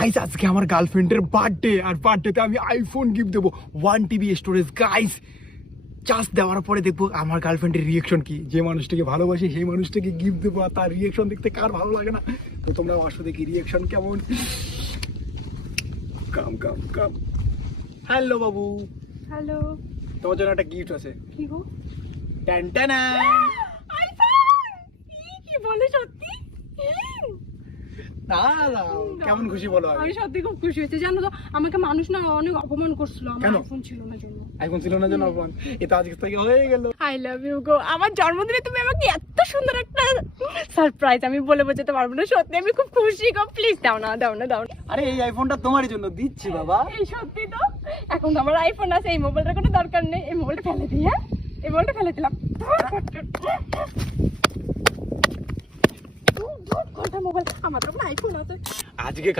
Guys আজকে আমার গার্লফ্রেন্ডের বার্থডে, আর বার্থডেতে আমি আইফোন গিফট দেবো 1 TB স্টোরেজ। গাইস জাস্ট দেওয়ার পরে দেখবো আমার গার্লফ্রেন্ডের রিয়েকশন কি। যে মানুষটাকে ভালোবাসি সেই মানুষটাকে গিফট দেবো, আর তার রিয়েকশন দেখতে কার ভালো লাগে না? তো তোমরা আসো দেখি রিয়েকশন কেমন। কাম কাম কাম। হ্যালো বাবু। হ্যালো। তোমার জন্য একটা গিফট আছে। কি গো? টান টান। আইফোন! কি বলে সত্যি? কেমন খুশি বলো? আমি সত্যি খুব খুশি হয়েছে। জানো তো আমাকে মানুষ না অনেক অপমান করছিল আমার কেন? আইফোন ছিল না জন্য। আইফোন ছিল না জন্য অপমান? এটা আজকে থেকে হয়ে গেল। আই লাভ ইউ গো। আমার জন্মদিনে তুমি আমাকে এত সুন্দর একটা সারপ্রাইজ, আমি বলে বোঝাতে পারবো না। সত্যি আমি খুব খুশি গো। প্লিজ দাও না, দাও না, দাও না। আরে এই আইফোনটা তোমারই জন্য দিচ্ছি বাবা। এই সত্যি তো? এখন তো আমার আইফোন আছে, এই মোবাইলটার কোনো দরকার নেই। এই মোবাইলটা ফেলে দিই। হ্যাঁ, এই মোবাইলটা ফেলে দিলাম। মোবাইল আমার তো আইফোন আছে আজকে